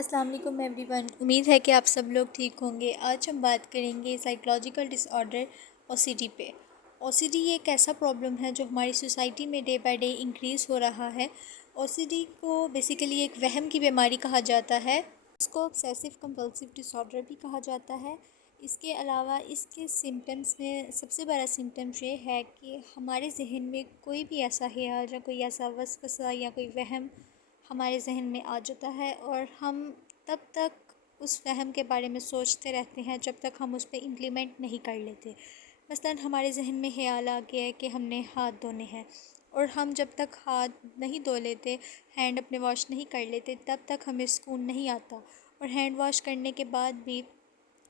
السلام علیکم every one, امید ہے کہ آپ سب لوگ ٹھیک ہوں گے۔ آج ہم بات کریں گے سائیکولوجیکل ڈس آرڈر او سی ڈی پہ۔ او سی ڈی ایک ایسا پرابلم ہے جو ہماری سوسائٹی میں ڈے بائی ڈے انکریز ہو رہا ہے۔ او سی ڈی کو بیسیکلی ایک وہم کی بیماری کہا جاتا ہے۔ اس کو obsessive compulsive disorder بھی کہا جاتا ہے۔ اس کے علاوہ اس کے سمٹمز میں سب سے بڑا سمٹم یہ ہے کہ ہمارے ذہن میں کوئی بھی ایسا خیال یا کوئی ایسا وسوسہ یا کوئی وہم ہمارے ذہن میں آ جاتا ہے اور ہم تب تک اس وہم کے بارے میں سوچتے رہتے ہیں جب تک ہم اس پہ امپلیمنٹ نہیں کر لیتے۔ مثلاً ہمارے ذہن میں خیال آ گیا ہے کہ ہم نے ہاتھ دھونے ہیں اور ہم جب تک ہاتھ نہیں دھو لیتے، ہینڈ اپنے واش نہیں کر لیتے، تب تک ہمیں سکون نہیں آتا، اور ہینڈ واش کرنے کے بعد بھی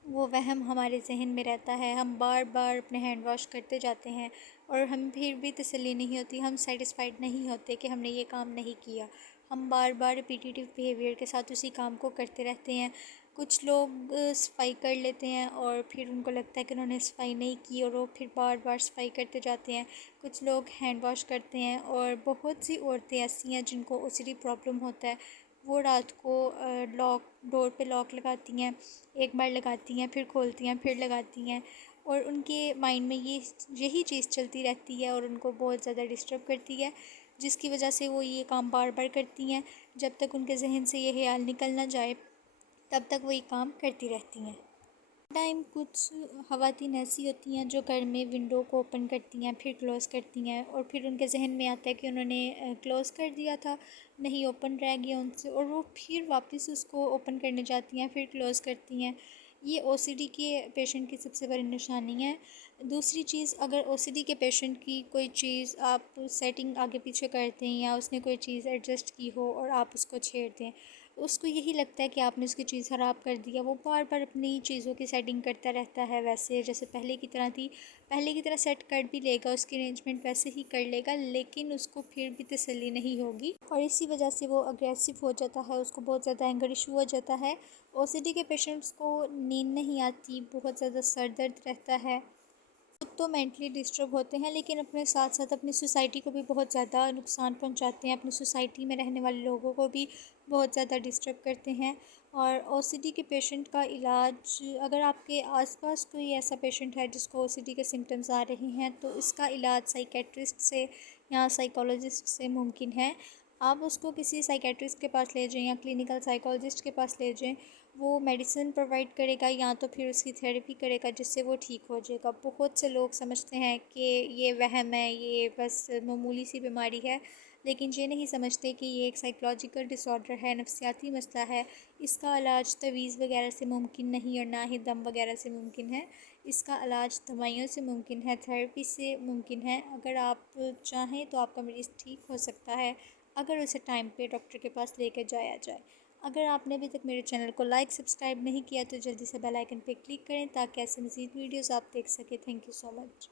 وہ وہم ہمارے ذہن میں رہتا ہے۔ ہم بار بار اپنے ہینڈ واش کرتے جاتے ہیں اور ہم پھر بھی تسلی نہیں ہوتی، ہم سیٹسفائیڈ نہیں ہوتے کہ ہم نے یہ کام نہیں کیا۔ ہم بار بار ریپیٹیو بیہیویئر کے ساتھ اسی کام کو کرتے رہتے ہیں۔ کچھ لوگ صفائی کر لیتے ہیں اور پھر ان کو لگتا ہے کہ انہوں نے صفائی نہیں کی اور وہ پھر بار بار صفائی کرتے جاتے ہیں۔ کچھ لوگ ہینڈ واش کرتے ہیں، اور بہت سی عورتیں ایسی ہیں جن کو او سی ڈی پرابلم ہوتا ہے۔ وہ رات کو ڈور پہ لاک لگاتی ہیں، ایک بار لگاتی ہیں، پھر کھولتی ہیں، پھر لگاتی ہیں، اور ان کے مائنڈ میں یہی چیز چلتی رہتی ہے اور ان کو بہت زیادہ ڈسٹرب کرتی ہے، جس کی وجہ سے وہ یہ کام بار بار کرتی ہیں۔ جب تک ان کے ذہن سے یہ خیال نکل نہ جائے تب تک وہ یہ کام کرتی رہتی ہیں۔ ٹائم کچھ خواتین ایسی ہوتی ہیں جو گھر میں ونڈو کو اوپن کرتی ہیں، پھر کلوز کرتی ہیں، اور پھر ان کے ذہن میں آتا ہے کہ انہوں نے کلوز کر دیا تھا، نہیں اوپن رہ گیا ان سے، اور وہ پھر واپس اس کو اوپن کرنے جاتی ہیں، پھر کلوز کرتی ہیں۔ یہ او سی ڈی کے پیشنٹ کی سب سے بڑی نشانی ہے۔ دوسری چیز، اگر او سی ڈی کے پیشنٹ کی کوئی چیز آپ سیٹنگ آگے پیچھے کرتے ہیں یا اس نے کوئی چیز ایڈجسٹ کی ہو اور آپ اس کو چھیڑ دیں، اس کو یہی لگتا ہے کہ آپ نے اس کی چیز خراب کر دیا۔ وہ بار بار اپنی چیزوں کی سیٹنگ کرتا رہتا ہے، ویسے جیسے پہلے کی طرح تھی، پہلے کی طرح سیٹ کر بھی لے گا، اس کی ارینجمنٹ ویسے ہی کر لے گا، لیکن اس کو پھر بھی تسلی نہیں ہوگی، اور اسی وجہ سے وہ اگریسو ہو جاتا ہے، اس کو بہت زیادہ اینگر ایشو ہو جاتا ہے۔ او سی ڈی کے پیشنٹس کو نیند نہیں آتی، بہت زیادہ سر درد رہتا ہے، خود تو مینٹلی ڈسٹرب ہوتے ہیں لیکن اپنے ساتھ ساتھ اپنی سوسائٹی کو بھی بہت زیادہ نقصان پہنچاتے ہیں، اپنی سوسائٹی میں رہنے والے لوگوں کو بھی بہت زیادہ ڈسٹرب کرتے ہیں۔ اور او سی ڈی کے پیشنٹ کا علاج، اگر آپ کے آس پاس کوئی ایسا پیشنٹ ہے جس کو او سی ڈی کے سمٹمز آ رہے ہیں، تو اس کا علاج سائیکیٹرسٹ سے یا سائیکالوجسٹ سے ممکن ہے۔ آپ اس کو کسی سائیکیٹرسٹ کے پاس لے جائیں یا کلینکل سائیکالوجسٹ کے پاس لے جائیں، وہ میڈیسن پرووائڈ کرے گا یا تو پھر اس کی تھیراپی کرے گا، جس سے وہ ٹھیک ہو جائے گا۔ بہت سے لوگ سمجھتے ہیں کہ یہ وہم ہے، یہ بس معمولی سی بیماری ہے، لیکن یہ نہیں سمجھتے کہ یہ ایک سائیکولوجیکل ڈس آرڈر ہے، نفسیاتی مسئلہ ہے۔ اس کا علاج تویز وغیرہ سے ممکن نہیں، اور نہ ہی دم وغیرہ سے ممکن ہے۔ اس کا علاج دوائیوں سے ممکن ہے، تھیراپی سے ممکن ہے۔ اگر آپ چاہیں تو آپ کا مریض ٹھیک ہو سکتا ہے، اگر اسے ٹائم پہ ڈاکٹر کے پاس لے کے جایا جائے۔ اگر آپ نے ابھی تک میرے چینل کو لائک سبسکرائب نہیں کیا تو جلدی سے بیل آئیکن پہ کلک کریں تاکہ ایسے مزید ویڈیوز آپ دیکھ سکیں۔ Thank you so much.